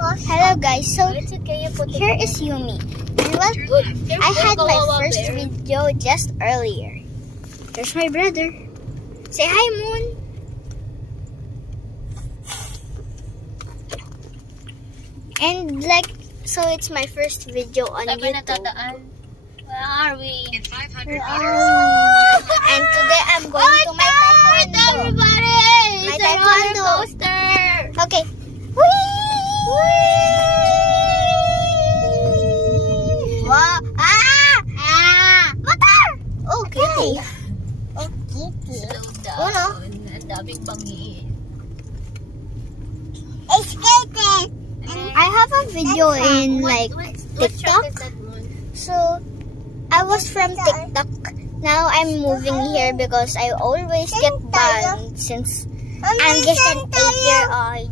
Hello guys, so here is Yumi. And well, I had my first video just earlier. There's my brother. Say hi, Moon. And so it's my first video on YouTube. Where are we? In 500 meters. And today I'm going to my taekwondo. Everybody! My It's a roller taekwondo. coaster! Okay. Wow. Motor! Okay. Slow down. Oh, no. Ang daming bangiin. I have a video in What TikTok. track is that, Moon? So I was from TikTok. Now I'm moving here because I always get banned since I'm just an 8-year-old.